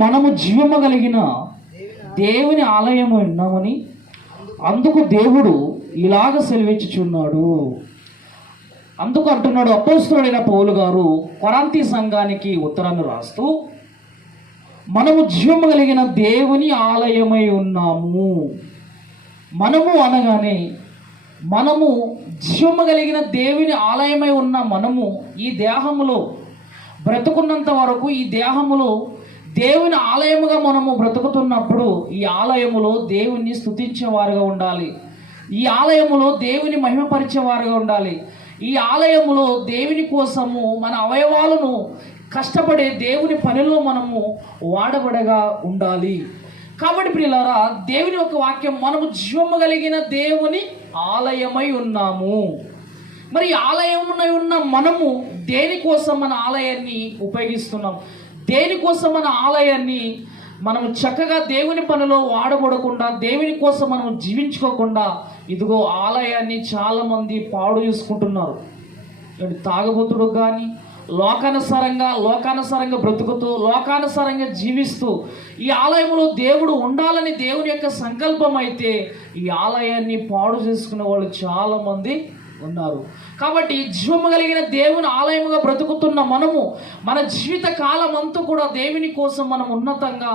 మనము జీవము కలిగిన దేవుని ఆలయము ఉన్నామని అందుకు దేవుడు ఇలాగ సెలవిచ్చుచున్నాడు. అందుకు అంటున్నాడు అపోస్తలుడైన పౌలు గారు కొరింథీ సంఘానికి ఉత్తరాన్ని రాస్తూ, మనము జీవము కలిగిన దేవుని ఆలయమై ఉన్నాము. మనము అనగానే మనము జీవము కలిగిన దేవుని ఆలయమై ఉన్న మనము ఈ దేహములో బ్రతుకున్నంత వరకు ఈ దేహములో దేవుని ఆలయముగా మనము బ్రతుకుతున్నప్పుడు ఈ ఆలయములో దేవుని స్తుతించేవారుగా ఉండాలి. ఈ ఆలయములో దేవుని మహిమపరిచేవారుగా ఉండాలి. ఈ ఆలయములో దేవుని కోసము మన అవయవాలను కష్టపడే దేవుని పనిలో మనము వాడబడగా ఉండాలి. కాబట్టి ప్రియులారా, దేవుని యొక్క వాక్యం మనము జీవము కలిగిన దేవుని ఆలయమై ఉన్నాము. మరి ఆలయమునై ఉన్న మనము దేనికోసం మన ఆలయాన్ని ఉపయోగిస్తున్నాం? దేనికోసం మన ఆలయాన్ని మనం చక్కగా దేవుని పనిలో వాడబడకుండా, దేవుని కోసం మనం జీవించుకోకుండా ఇదిగో ఆలయాన్ని చాలామంది పాడు చేసుకుంటున్నారు. తాగబోతుడు కానీ లోకానుసారంగా బ్రతుకుతూ లోకానుసారంగా జీవిస్తూ ఈ ఆలయంలో దేవుడు ఉండాలని దేవుని యొక్క సంకల్పం అయితే ఈ ఆలయాన్ని పాడు చేసుకునే వాళ్ళు చాలామంది ఉన్నారు. కాబట్టి జీవము కలిగిన దేవుని ఆలయముగా బ్రతుకుతున్న మనము మన జీవిత కాలం అంతా కూడా దేవుని కోసం మనం ఉన్నతంగా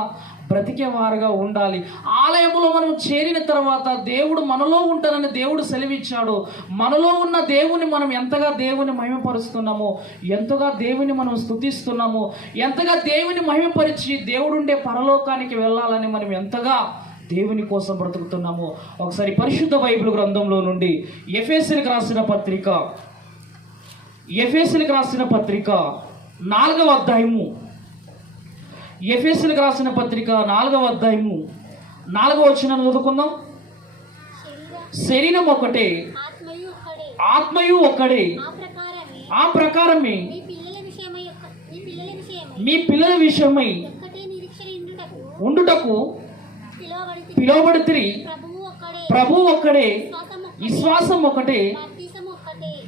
బ్రతికేవారుగా ఉండాలి. ఆలయములో మనం చేరిన తర్వాత దేవుడు మనలో ఉంటానని దేవుడు సెలవిచ్చాడు. మనలో ఉన్న దేవుని మనం ఎంతగా దేవుని మహిమపరుస్తున్నామో, ఎంతగా దేవుని మనం స్తుతిస్తున్నామో, ఎంతగా దేవుని మహిమపరిచి దేవుడుండే పరలోకానికి వెళ్ళాలని మనం ఎంతగా దేవుని కోసం బ్రతుకుతున్నాము. ఒకసారి పరిశుద్ధ బైబిల్ గ్రంథంలో నుండి ఎఫెసీయులకు రాసిన పత్రిక 4వ అధ్యాయము, ఎఫెసీయులకు రాసిన పత్రిక 4వ అధ్యాయము 4వ వచనం చదువుకుందాం. శరీరం ఒకటే, ఆత్మయు ఒక్కడే, ఆ ప్రకారమే మీ పిల్లల విషయమై ఉండుటకు పిలువబడితిరి. ప్రభువు ఒక్కడే, విశ్వాసం ఒకటే,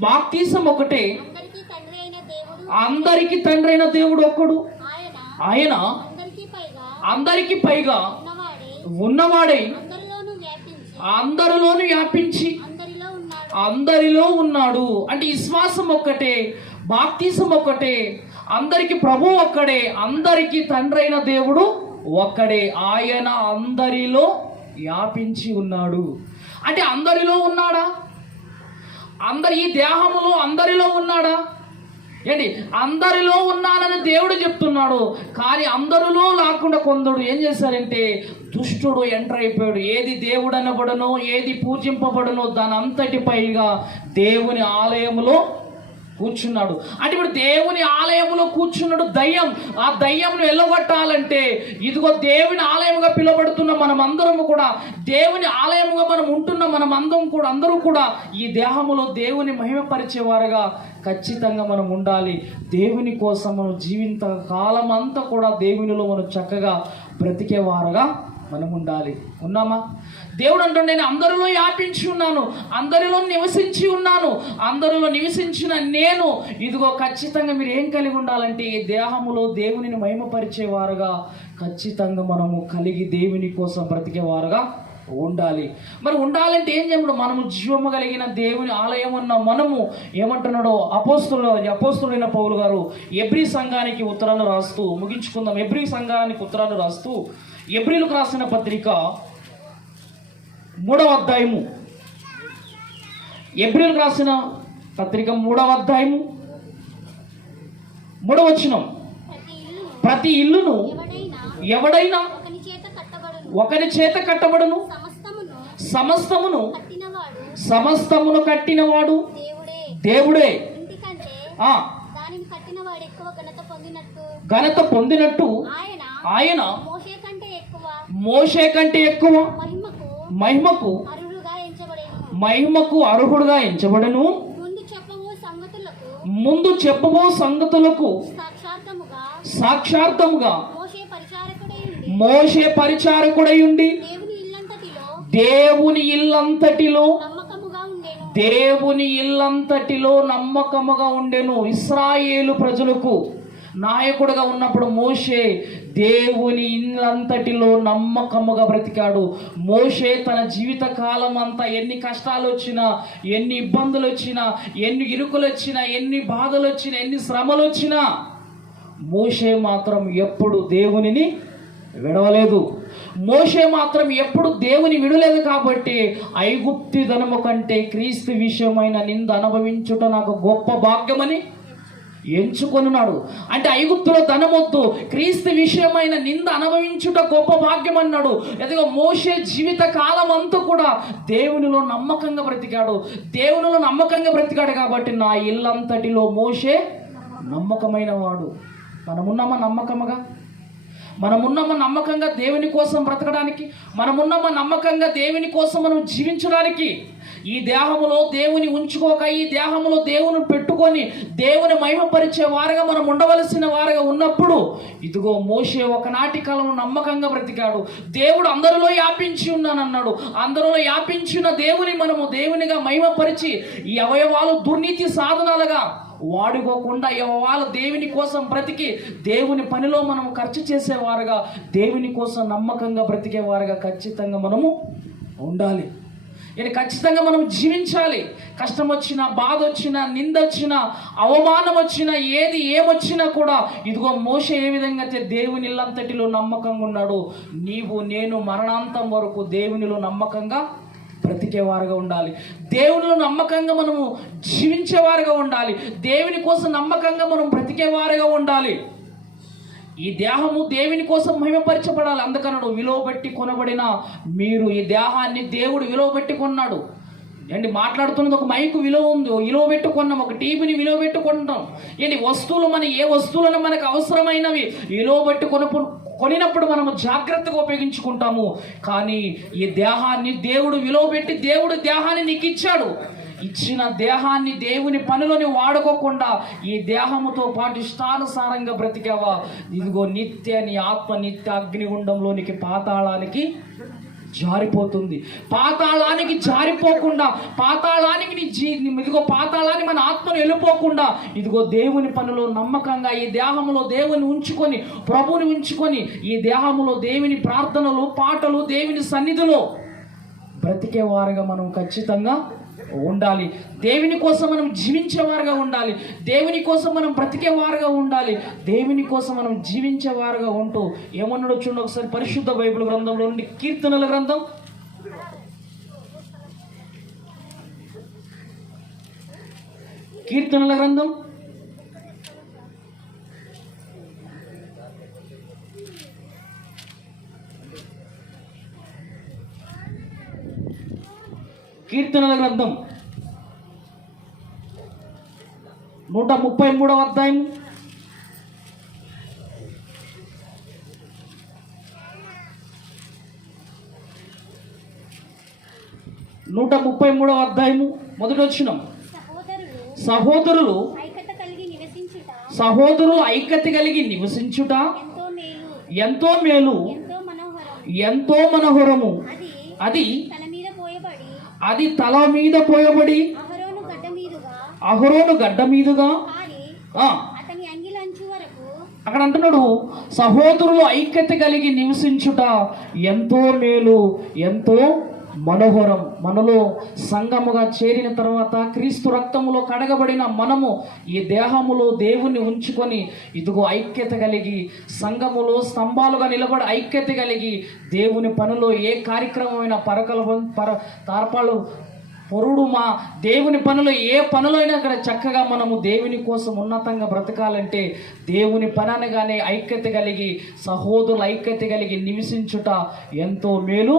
బాప్తిసం ఒకటే, అందరికి తండ్రి అయిన దేవుడు ఒక్కడు. ఆయన అందరికి పైగా ఉన్నవాడై అందరిలోను వ్యాపించి అందరిలో ఉన్నాడు. అంటే విశ్వాసం ఒక్కటే, బాప్తిసం ఒక్కటే, అందరికి ప్రభువు ఒక్కడే, అందరికి తండ్రి అయిన దేవుడు ఒక్కడే. ఆయన అందరిలో వ్యాపించి ఉన్నాడు. అంటే అందరిలో ఉన్నాడా? ఈ దేహములో అందరిలో ఉన్నాడా? ఏంటి, అందరిలో ఉన్నానని దేవుడు చెప్తున్నాడు. కానీ అందరిలో లేకుండా కొందరు ఏం చేశారంటే దుష్టుడు ఎంటర్ అయిపోయాడు. ఏది దేవుడు అనబడనో, ఏది పూజింపబడనో దాని అంతటి పైగా దేవుని ఆలయములో కూర్చున్నాడు. అంటే ఇప్పుడు దేవుని ఆలయంలో కూర్చున్నాడు దయ్యం. ఆ దయ్యంను వెళ్ళగొట్టాలంటే ఇదిగో దేవుని ఆలయముగా పిలువబడుతున్న మనం అందరము కూడా, దేవుని ఆలయముగా మనం ఉంటున్న మనం అందరూ కూడా ఈ దేహములో దేవుని మహిమపరిచేవారుగా ఖచ్చితంగా మనం ఉండాలి. దేవుని కోసం మనం జీవిత కాలం అంతా కూడా దేవునిలో మనం చక్కగా బ్రతికేవారుగా మనం ఉండాలి. ఉన్నామా? దేవుడు అంటాడు, నేను అందరిలో వ్యాపించి ఉన్నాను, అందరిలో నివసించి ఉన్నాను. అందరిలో నివసించిన నేను ఇదిగో ఖచ్చితంగా మీరు ఏం కలిగి ఉండాలంటే ఈ దేహములో దేవునిని మహిమపరిచేవారుగా ఖచ్చితంగా మనము కలిగి దేవుని కోసం బ్రతికేవారుగా ఉండాలి. మరి ఉండాలంటే ఏం చేయడు? మనము జీవము కలిగిన దేవుని ఆలయం ఉన్న మనము ఏమంటున్నాడో అపోస్తలుడైన పౌలు గారు ఎబ్రీ సంఘానికి ఉత్తరాన్ని రాస్తూ ముగించుకుందాం. ఎబ్రీ సంఘానికి ఉత్తరాన్ని రాస్తూ ఎబ్రీలకు రాసిన పత్రిక 3వ అధ్యాయము, ఎబ్రీలకు రాసిన పత్రిక 3వ అధ్యాయము 3వ వచనం, ప్రతి ఇల్లును ఎవడైనా ఒకని చేత కట్టబడును, సమస్తమును కట్టినవాడు దేవుడే. ఘనత పొందినట్టు ఆయన మోషే కంటే ఎక్కువ మహిమకు అర్హుడుగా ఎంచబడను. ముందు చెప్పబో సంగతులకు సాక్షార్థముగా మోషే పరిచారకుడై ఉండి దేవుని ఇల్లంతటిలో నమ్మకముగా ఉండెను. ఇశ్రాయేలు ప్రజలకు నాయకుడుగా ఉన్నప్పుడు మోషే దేవుని ఇల్లంతటిలో నమ్మకముగా బ్రతికాడు. మోషే తన జీవిత కాలం అంతా ఎన్ని కష్టాలు వచ్చినా, ఎన్ని ఇబ్బందులు వచ్చినా, ఎన్ని ఇరుకులు వచ్చినా, ఎన్ని బాధలు వచ్చినా, ఎన్ని శ్రమలు వచ్చినా మోషే మాత్రం ఎప్పుడు దేవునిని విడవలేదు. మోషే మాత్రం ఎప్పుడు దేవుని విడలేదు. కాబట్టి ఐగుప్తి ధనము కంటే క్రీస్తు విషయమైన నింద అనుభవించుట నాకు గొప్ప భాగ్యమని ఎంచుకొనున్నాడు. అంటే ఐగుప్తులో ధనమొద్దు, క్రీస్తు విషయమైన నింద అనుభవించుట గొప్ప భాగ్యం అన్నాడు. ఎదుగో మోషే జీవిత కాలం అంతా కూడా దేవునిలో నమ్మకంగా బ్రతికాడు. దేవునిలో నమ్మకంగా బ్రతికాడు కాబట్టి నా ఇల్లంతటిలో మోషే నమ్మకమైన వాడు. మనమున్నామా నమ్మకముగా? మనమున్నామా నమ్మకంగా దేవుని కోసం బ్రతకడానికి? మనమున్నామా నమ్మకంగా దేవుని కోసం మనం జీవించడానికి? ఈ దేహములో దేవుని ఉంచుకోక, ఈ దేహములో దేవుని పెట్టుకొని దేవుని మహిమపరిచే వారుగా మనం ఉండవలసిన వారుగా ఉన్నప్పుడు, ఇదిగో మోషే ఒకనాటి కాలంలో నమ్మకంగా బ్రతికాడు. దేవుడు అందరిలో వ్యాపించి ఉన్నానన్నాడు. అందరిలో వ్యాపించిన దేవుని మనము దేవునిగా మహిమపరిచి ఈ అవయవాలు దుర్నీతి సాధనాలుగా వాడుకోకుండా ఎవరు దేవుని కోసం బ్రతికి దేవుని పనిలో మనము ఖర్చు చేసేవారుగా, దేవుని కోసం నమ్మకంగా బ్రతికేవారుగా ఖచ్చితంగా మనము ఉండాలి. ఇది ఖచ్చితంగా మనం జీవించాలి. కష్టం వచ్చినా, బాధ వచ్చినా, నింద వచ్చినా, అవమానం వచ్చినా, ఏమొచ్చినా కూడా ఇదిగో మోషే ఏ విధంగా అయితే దేవుని ఇల్లంతటిలో నమ్మకంగా ఉన్నాడు, నీవు నేను మరణాంతం వరకు దేవునిలో నమ్మకంగా బ్రతికేవారుగా ఉండాలి. దేవునిలో నమ్మకంగా మనము జీవించేవారుగా ఉండాలి. దేవుని కోసం నమ్మకంగా మనం బ్రతికేవారుగా ఉండాలి. ఈ దేహము దేవుని కోసం మహిమపరచబడాలి. అందుకన్నాడు, విలువ పెట్టి కొనబడిన మీరు, ఈ దేహాన్ని దేవుడు విలువ పెట్టి కొన్నాడు. ఏంటి మాట్లాడుతున్నది? ఒక మైకు విలువ ఉంది, విలువ పెట్టుకున్నాం. ఒక టీవీని విలువ పెట్టుకుంటాం. ఏంటి వస్తువులు, మన ఏ వస్తువులను మనకు అవసరమైనవి విలువ పెట్టి కొనినప్పుడు మనము జాగ్రత్తగా ఉపయోగించుకుంటాము. కానీ ఈ దేహాన్ని దేవుడు విలువ పెట్టి దేవుడు దేహాన్ని నీకు ఇచ్చాడు. ఇచ్చిన దేహాన్ని దేవుని పనిలోని వాడుకోకుండా ఈ దేహముతో పాటు ఇష్టానుసారంగా బ్రతికావా, ఇదిగో నీ ఆత్మ నిత్య అగ్నిగుండంలోనికి, పాతాళానికి జారిపోతుంది. పాతాళానికి జారిపోకుండా, పాతాళానికి ఇదిగో పాతాళాన్ని మన ఆత్మను వెళ్ళిపోకుండా, ఇదిగో దేవుని పనిలో నమ్మకంగా ఈ దేహములో దేవుని ఉంచుకొని, ప్రభువుని ఉంచుకొని, ఈ దేహములో దేవుని ప్రార్థనలు, పాటలు, దేవుని సన్నిధిలో బ్రతికేవారుగా మనం ఖచ్చితంగా ఉండాలి. దేవుని కోసం మనం జీవించేవారుగా ఉండాలి. దేవుని కోసం మనం బ్రతికేవారుగా ఉండాలి. దేవుని కోసం మనం జీవించేవారుగా ఉంటూ ఏమన్నాడో చూడండి ఒకసారి. పరిశుద్ధ బైబిల్ గ్రంథంలో నుండి కీర్తనల గ్రంథం, కీర్తనల గ్రంథం 133వ అధ్యాయం 133వ అధ్యాయము మొదటి వచనం. సహోదరులు ఐక్యత కలిగి నివసించుట ఎంతో మేలు, ఎంతో మనోహరము. అది తల మీద పోయబడి అహరోను గడ్డ మీదుగా అక్కడ అంటున్నాడు, సహోదరులు ఐక్యత కలిగి నివసించుట ఎంతో మేలు, ఎంతో మనోహరం. మనలో సంఘముగా చేరిన తర్వాత క్రీస్తు రక్తములో కడగబడిన మనము ఈ దేహములో దేవుణ్ణి ఉంచుకొని ఇదిగో ఐక్యత కలిగి, సంఘములో స్తంభాలుగా నిలబడి ఐక్యత కలిగి, దేవుని పనిలో ఏ కార్యక్రమమైన తార్పాలు పొరుడు మా దేవుని పనులు ఏ పనులు అయినా అక్కడ చక్కగా మనము దేవుని కోసం ఉన్నతంగా బ్రతకాలంటే దేవుని పని అనగానే ఐక్యత కలిగి, సహోదరులు ఐక్యత కలిగి నివసించుట ఎంతో మేలు,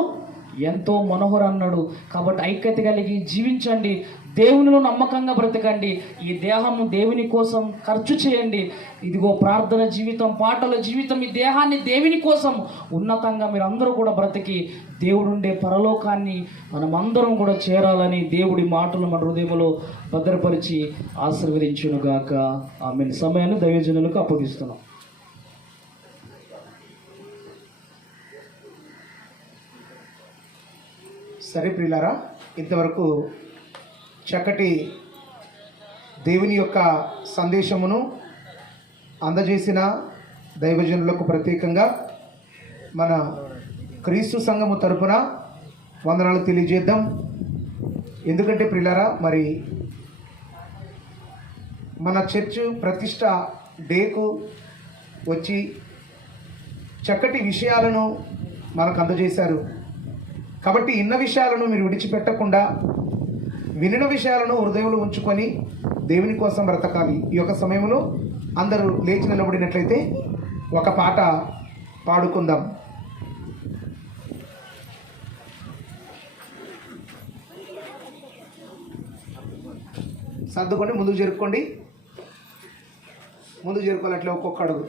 ఎంతో మనోహరం అన్నాడు. కాబట్టి ఐక్యత కలిగి జీవించండి, దేవునిలో నమ్మకంగా బ్రతకండి. ఈ దేహము దేవుని కోసం ఖర్చు చేయండి. ఇదిగో ప్రార్థన జీవితం, పాటల జీవితం, ఈ దేహాన్ని దేవుని కోసం ఉన్నతంగా మీరు అందరూ కూడా బ్రతికి దేవుడుండే పరలోకాన్ని మనం అందరం కూడా చేరాలని దేవుడి మాటలు మన హృదయంలో భద్రపరిచి ఆశీర్వదించునుగాక. ఆమె సమయాన్ని దైవజనులకు అప్పగిస్తున్నాం. సరే ప్రియులారా, ఇంతవరకు చక్కటి దేవుని యొక్క సందేశమును అందజేసిన దైవజనులకు ప్రత్యేకంగా మన క్రీస్తు సంఘము తరపున వందనాలు తెలియజేద్దాం. ఎందుకంటే ప్రియులారా, మరి మన చర్చ్ ప్రతిష్ట డేకు వచ్చి చక్కటి విషయాలను మనకు అందజేశారు. కాబట్టి ఇన్న విషయాలను మీరు విడిచిపెట్టకుండా వినిన విషయాలను హృదయంలో ఉంచుకొని దేవుని కోసం బ్రతకాలి. ఈ యొక్క సమయంలో అందరూ లేచి నిలబడినట్లయితే ఒక పాట పాడుకుందాం. సర్దుకొని ముందుకు చేరుకోండి. ముందుకు చేరుకోవాలి, అట్లా ఒక్కొక్క అడుగు.